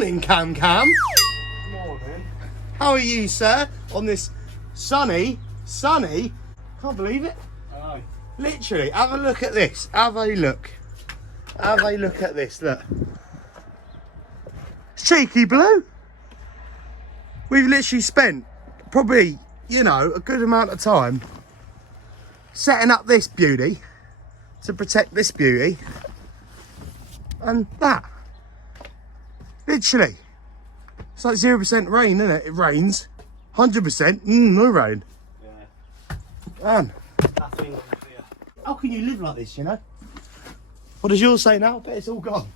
Morning, Cam. Morning. How are you, sir? On this sunny, can't believe it. Aye. Literally, have a look at this. Have a look. Have a look at this, look. Cheeky blue. We've literally spent probably, you know, a good amount of time setting up this beauty to protect this beauty. And that. Literally. It's like 0% rain, isn't it? It rains. 100%, no rain. Yeah. Man, That's England for you. how can you live like this, you know? What does yours say now? I bet it's all gone.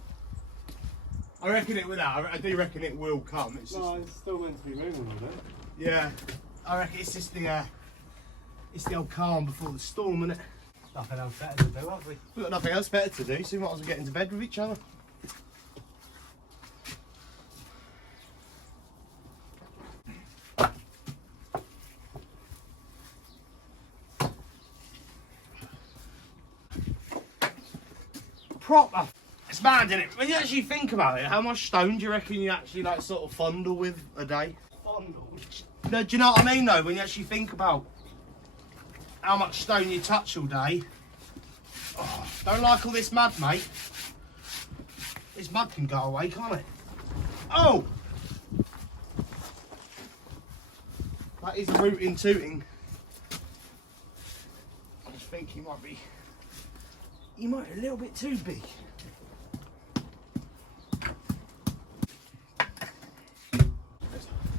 I reckon it will. I do reckon it will come. It's just, No, it's still meant to be moving with it. yeah. I reckon it's just the old calm before the storm, isn't it? Nothing else better to do, have we? We've got nothing else better to do, so we might as well get into bed with each other. Proper. It's mad, isn't it? When you actually think about it, how much stone do you reckon you actually like sort of fondle with a day? Fondle? No, do you know what I mean though? When you actually think about how much stone you touch all day. Oh, don't like all this mud, mate. This mud can go away, can't it? Oh! That is a rootin' tooting. I just think he might be a little bit too big.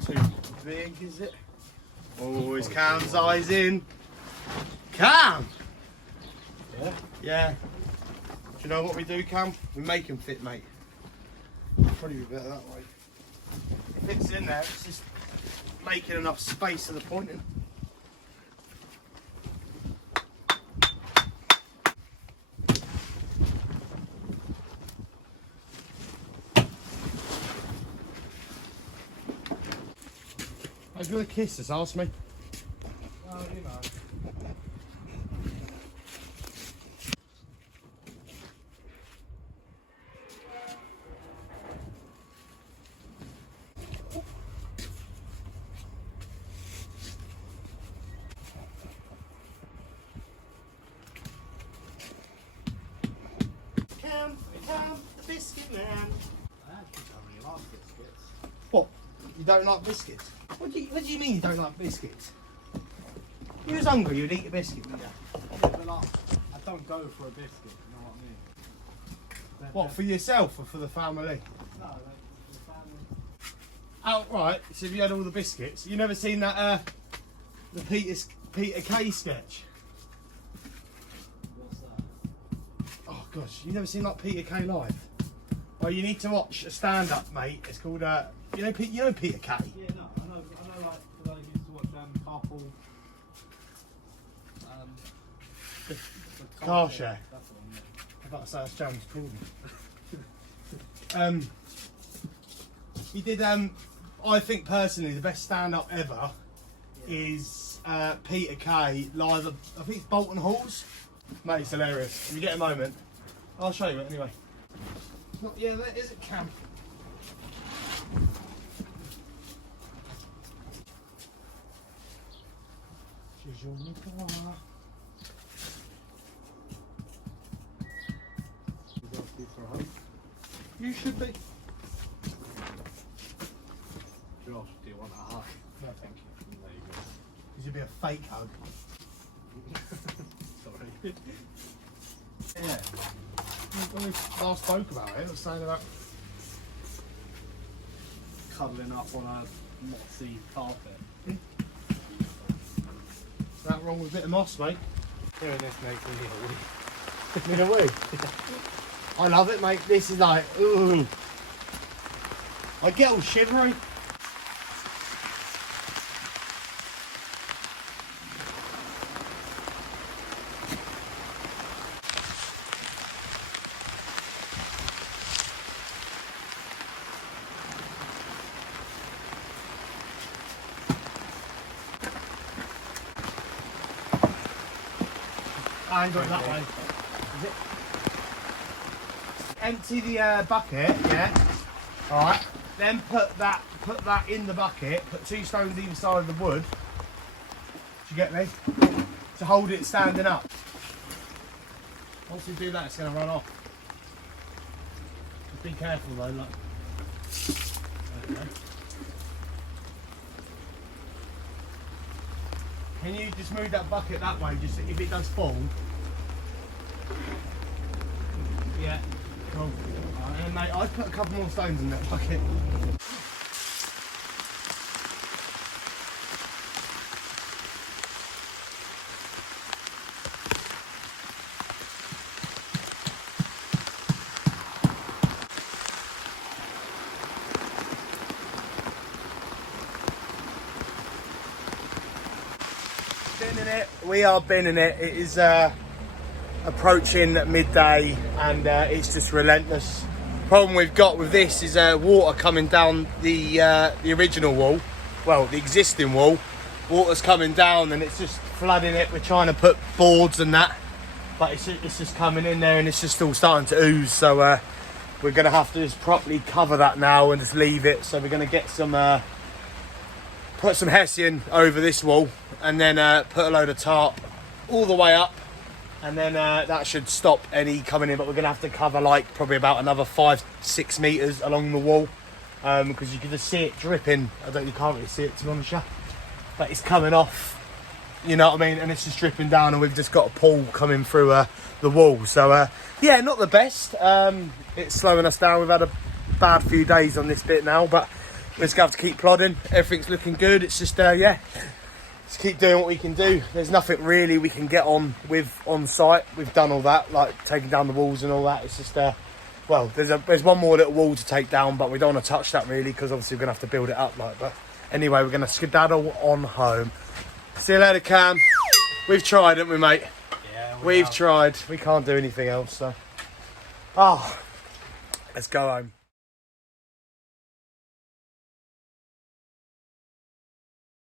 Too big, is it? Oh, is Cam's eyes in? Cam! Yeah? Yeah. Do you know what we do, Cam? We make them fit, mate. Probably be better that way. If it's in there, it's just making enough space for the pointing. If you want to kiss us, ask me. Well, you know. Cam, the biscuit man. I actually don't really like biscuits. What? You don't like biscuits? What do you mean you don't like biscuits? If you was hungry, you'd eat a biscuit, wouldn't you? Yeah, but like, I don't go for a biscuit, you know what I mean? What, for yourself or for the family? No, like, the family. Oh, right, so have you had all the biscuits? You never seen that, the Peter Kay sketch? What's that? Oh, gosh, you never seen, like, Peter Kay live? Well, you need to watch a stand-up, mate. It's called, you know Peter Kay? Yeah, no, I know, like, because I used to watch Carpool. The Car share. That's what I mean. I thought I said that's James Corden. He did, I think personally, the best stand-up ever is Peter Kay live at, I think it's Bolton Halls. Mate, it's hilarious. If you get a moment, I'll show you it anyway. Yeah, that is a camp. You should be. Josh, do you want a hug? No, thank you. There you go. This would be a fake hug. Sorry. Yeah. When we last spoke about it, I was saying about Cuddling up on a mossy carpet. that wrong with a bit of moss, mate. Doing this makes me ill. In a way. I love it, mate. This is like, ooh. I get all shivery. I ain't got it that way. Is it? Empty the bucket, yeah. Alright. Then put that in the bucket. Put 2 stones either side of the wood. Do you get me? To hold it standing up. Once you do that, it's going to run off. Just be careful though. Like. Okay. Can you just move that bucket that way? Just if it does fall. Yeah. Cool. Alright, and mate, I'd put a couple more stones in that bucket. Binning it. We are binning it. It is approaching midday and it's just relentless. Problem we've got with this is water coming down the original wall, well the existing wall. Water's coming down and it's just flooding it. We're trying to put boards and that, but it's just coming in there and it's just all starting to ooze. So we're going to have to just properly cover that now and just leave it. So we're going to get some put some hessian over this wall and then put a load of tarp all the way up, and then that should stop any coming in. But we're going to have to cover like probably about another 5-6 metres along the wall, because you can just see it dripping. You can't really see it to be honest, but it's coming off, you know what I mean, and it's just dripping down and we've just got a pool coming through the wall. So yeah, not the best. It's slowing us down. We've had a bad few days on this bit now, but we're just going to have to keep plodding. Everything's looking good. It's just, yeah, just keep doing what we can do. There's nothing really we can get on with on site. We've done all that, like taking down the walls and all that. It's just, well, there's one more little wall to take down, but we don't want to touch that really because obviously we're going to have to build it up. Like, but anyway, we're going to skedaddle on home. See you later, Cam. We've tried, haven't we, mate? Yeah, we've tried. We can't do anything else, so. Oh, let's go home.